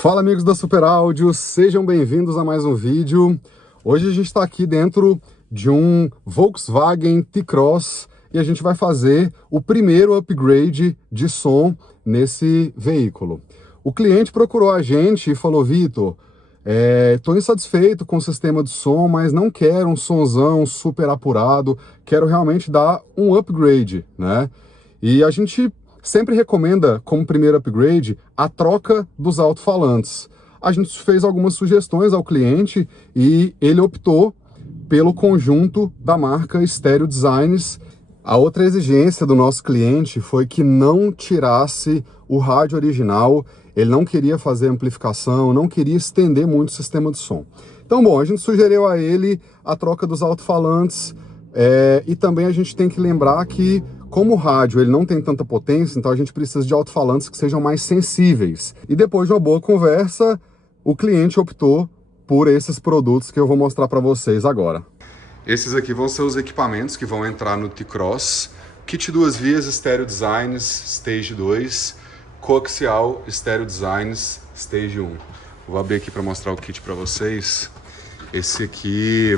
Fala amigos da Super Áudio, sejam bem-vindos a mais um vídeo. Hoje a gente está aqui dentro de um Volkswagen T-Cross e a gente vai fazer o primeiro upgrade de som nesse veículo. O cliente procurou a gente e falou: Vitor, estou insatisfeito com o sistema de som, mas não quero um sonzão super apurado, quero realmente dar um upgrade, né? E a gente sempre recomenda, como primeiro upgrade, a troca dos alto-falantes. A gente fez algumas sugestões ao cliente e ele optou pelo conjunto da marca Stereo Designs. A outra exigência do nosso cliente foi que não tirasse o rádio original, ele não queria fazer amplificação, não queria estender muito o sistema de som. Então, bom, a gente sugeriu a ele a troca dos alto-falantes e também a gente tem que lembrar que, como o rádio ele não tem tanta potência, então a gente precisa de alto-falantes que sejam mais sensíveis. E depois de uma boa conversa, o cliente optou por esses produtos que eu vou mostrar para vocês agora. Esses aqui vão ser os equipamentos que vão entrar no T-Cross. Kit 2 vias Stereo Designs Stage 2, coaxial Stereo Designs Stage 1. Vou abrir aqui para mostrar o kit para vocês. Esse aqui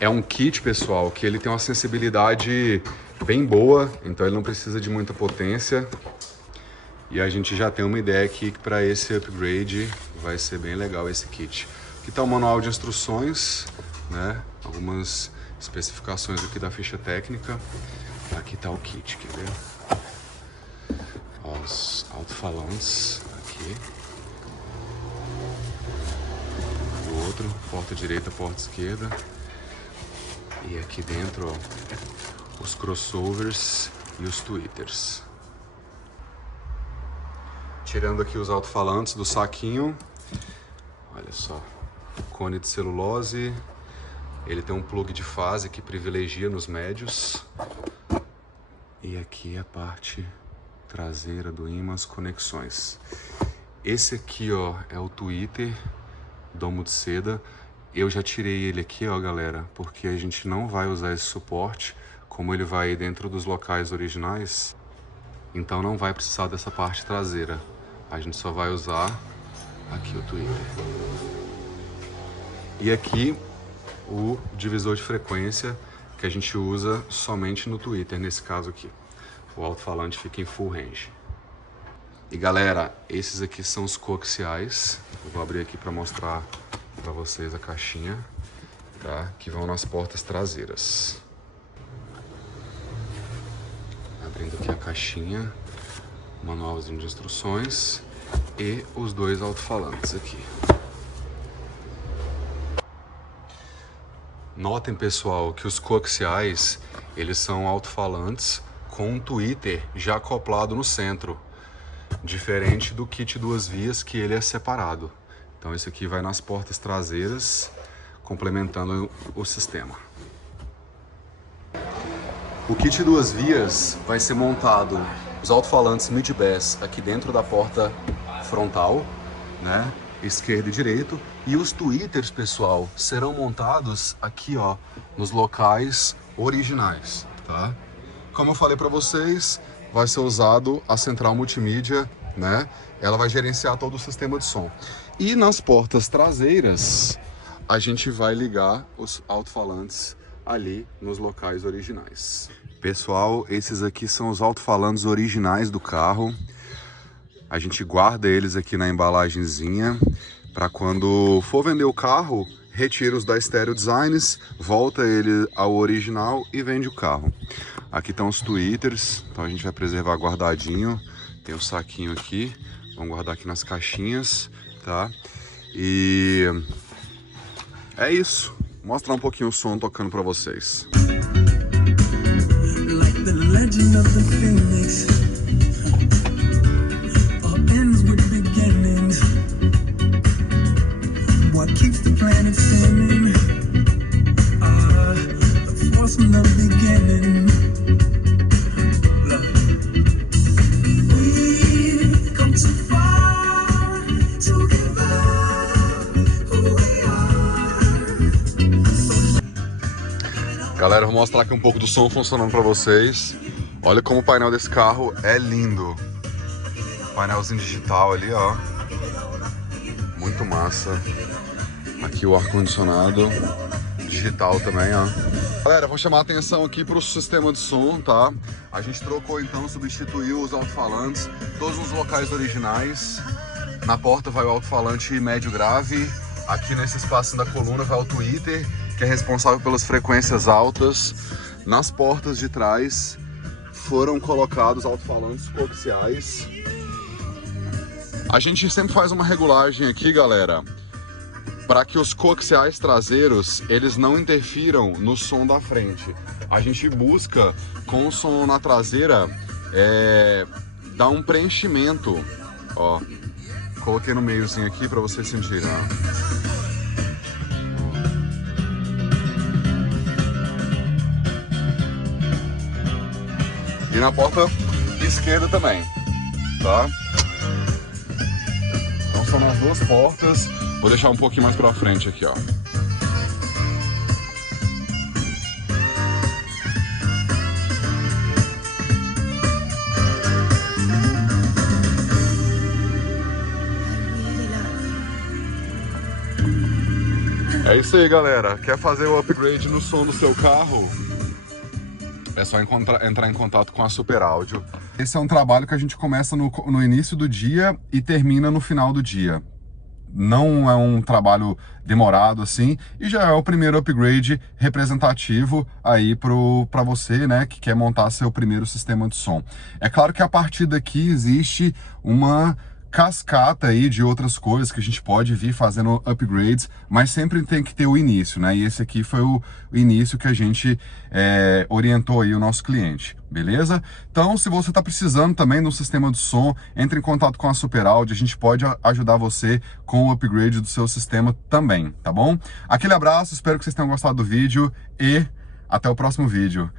é um kit, pessoal, que ele tem uma sensibilidade bem boa, então ele não precisa de muita potência. E a gente já tem uma ideia aqui que para esse upgrade vai ser bem legal esse kit. Aqui está o manual de instruções, né? Algumas especificações aqui da ficha técnica. Aqui está o kit, quer ver? Os alto-falantes aqui. O outro, porta direita, porta esquerda. E aqui dentro, ó, os crossovers e os tweeters. Tirando aqui os alto-falantes do saquinho. Olha só, cone de celulose. Ele tem um plug de fase que privilegia nos médios. E aqui a parte traseira do imã, as conexões. Esse aqui, ó, é o tweeter, domo de seda. Eu já tirei ele aqui, ó, galera, porque a gente não vai usar esse suporte, como ele vai dentro dos locais originais, então não vai precisar dessa parte traseira. A gente só vai usar aqui o tweeter. E aqui o divisor de frequência que a gente usa somente no tweeter, nesse caso aqui. O alto-falante fica em full range. E galera, esses aqui são os coaxiais. Eu vou abrir aqui para mostrar para vocês a caixinha, tá? Que vão nas portas traseiras. Abrindo aqui a caixinha, manualzinho de instruções e os dois alto-falantes aqui. Notem, pessoal, que os coaxiais, eles são alto-falantes com um tweeter já acoplado no centro, diferente do kit 2 vias, que ele é separado. Então esse aqui vai nas portas traseiras, complementando o sistema. O kit 2 vias vai ser montado os alto-falantes mid-bass aqui dentro da porta frontal, né? Esquerdo e direito. E os tweeters, pessoal, serão montados aqui, ó, nos locais originais, tá? Como eu falei para vocês, vai ser usado a central multimídia, né? Ela vai gerenciar todo o sistema de som. E nas portas traseiras, a gente vai ligar os alto-falantes ali nos locais originais. Pessoal, esses aqui são os alto-falantes originais do carro. A gente guarda eles aqui na embalagenzinha para quando for vender o carro, retira os da Stereo Designs, volta ele ao original e vende o carro. Aqui estão os tweeters, então a gente vai preservar guardadinho. Tem um saquinho aqui, vamos guardar aqui nas caixinhas, tá? E é isso. Vou mostrar um pouquinho o som tocando para vocês. Galera, vou mostrar aqui um pouco do som funcionando para vocês. Olha como o painel desse carro é lindo. Painelzinho digital ali, ó. Muito massa. Aqui o ar-condicionado digital também, ó. Galera, vou chamar a atenção aqui para o sistema de som, tá? A gente trocou então, substituiu os alto-falantes, todos os locais originais. Na porta vai o alto-falante médio grave. Aqui nesse espaço da coluna vai o tweeter, que é responsável pelas frequências altas. Nas portas de trás foram colocados alto-falantes coaxiais. A gente sempre faz uma regulagem aqui, galera, para que os coaxiais traseiros eles não interfiram no som da frente. A gente busca, com o som na traseira, dar um preenchimento. Ó, coloquei no meiozinho aqui para vocês sentirem. E na porta esquerda também, tá? Então são nas duas portas. Vou deixar um pouquinho mais pra frente aqui, ó. É isso aí, galera. Quer fazer o upgrade no som do seu carro? É só entrar em contato com a Super Áudio. Esse é um trabalho que a gente começa no início do dia e termina no final do dia. Não é um trabalho demorado assim, e já é o primeiro upgrade representativo aí para você, né, que quer montar seu primeiro sistema de som. É claro que a partir daqui existe uma cascata aí de outras coisas que a gente pode vir fazendo upgrades, mas sempre tem que ter o início, né? E esse aqui foi o início que a gente orientou aí o nosso cliente, beleza? Então, se você está precisando também de um sistema de som, entre em contato com a Super Áudio, a gente pode ajudar você com o upgrade do seu sistema também, tá bom? Aquele abraço, espero que vocês tenham gostado do vídeo e até o próximo vídeo.